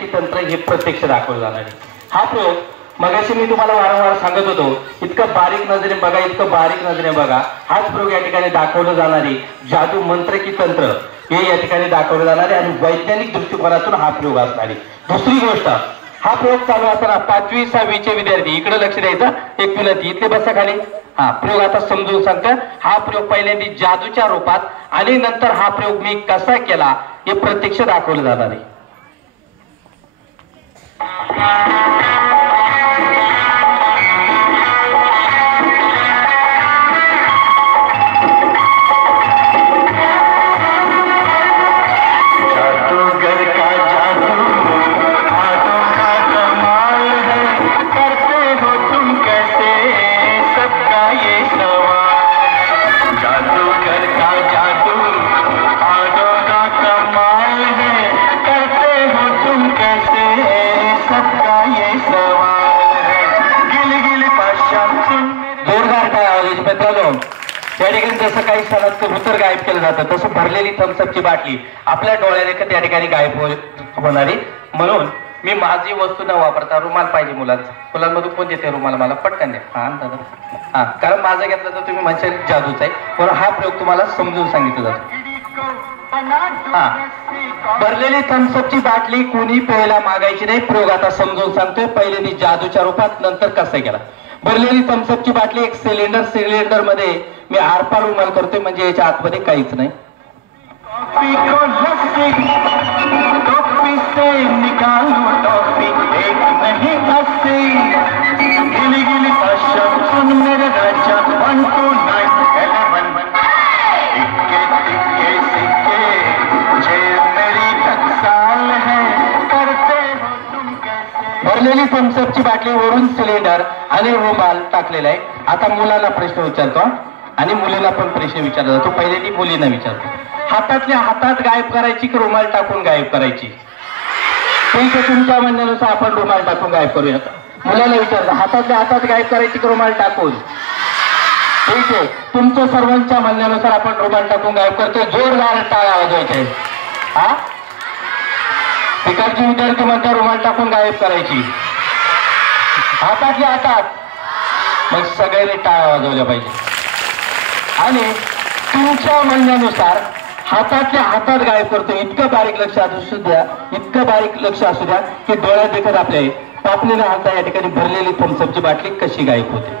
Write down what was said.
की तंत्र हे प्रत्यक्ष दाखवलं जाणार आहे। हा प्रयोग मगाशी मी तुम्हाला वारंवार सांगत होतो, इतकं बारीक नजरेने बघा, इतकं बारीक नजरेने बघा। हाच प्रयोग या ठिकाणी दाखवलं जाणार आहे। जादू मंत्र की तंत्र हे या ठिकाणी दाखवलं जाणार आहे आणि वैज्ञानिक दृष्टिकोनातून हा प्रयोग असणार आहे। दुसरी गोष्ट, हा प्रयोग चालू असताना 5वी 6वीचे विद्यार्थी इकडे लक्ष द्यायचं, एक विनंती, इथे बसा खाली। हा प्रयोग आता समजून सांगतो। हा प्रयोग पहिल्यांदा जादूच्या रूपात आणि नंतर हा प्रयोग मी कसा केला हे प्रत्यक्ष दाखवलं जाणार आहे। या ठिकाणी जसं काही सणात कबूतर गायब केलं जातं, तसं भरलेली थम्सअपची बाटली आपल्या डोळ्याने त्या ठिकाणी गायब होणारी। म्हणून मी माझी वस्तू न वापरता रुमाल पाहिजे मुलांचा। मुलांमधून कोण देते रुमाल मला? पटकन द्या। हा दादा, हा, कारण माझं घेतलं तर तुम्ही म्हणशाल जादूच आहे, पण हा प्रयोग तुम्हाला समजून सांगितलं जातो। हा, भरलेली थम्सअपची बाटली कोणी प्यायला मागायची नाही। प्रयोग आता समजून सांगतोय, पहिले ती जादूच्या रूपात, नंतर कसं केला। भरलेली थम्सअपची बाटली एक सिलेंडर मध्ये मी आरपार रुमाल करतोय, म्हणजे याच्या आतमध्ये काहीच नाही। भरलेली थम्सअपची बाटली, वरून सिलेंडर आणि रुमाल टाकलेला आहे। आता मुलाला प्रश्न विचारतो आणि मुलीला पण प्रश्न विचारला जातो। पहिले ती मुलींना विचारतो, हातातल्या हातात गायब करायची की रुमाल टाकून गायब करायची? ठीक आहे, तुमच्या म्हणण्यानुसार आपण रुमाल टाकून गायब करूया। मुलाला विचारलं, हातातल्या हातात गायब करायची की रुमाल टाकून? ठीक आहे, तुमच्या सर्वांच्या म्हणण्यानुसार आपण रुमाल टाकून गायब करतोय। जोरदार टाळ्या वाजवायचे। हा, तिकडचे विद्यार्थी म्हणतात रुमाल टाकून गायब करायची, हातातल्या हातात। मग सगळ्यांनी टाळ्या वाजवल्या पाहिजे। आणि तुमच्या म्हणण्यानुसार हातातल्या हातात गायब करतो, इतकं बारीक लक्ष असू द्या, इतकं बारीक लक्ष असू द्या की डोळ्यात देखत आपले पापणीने हालता या ठिकाणी भरलेली थम्सअपची बाटली कशी गायब होते।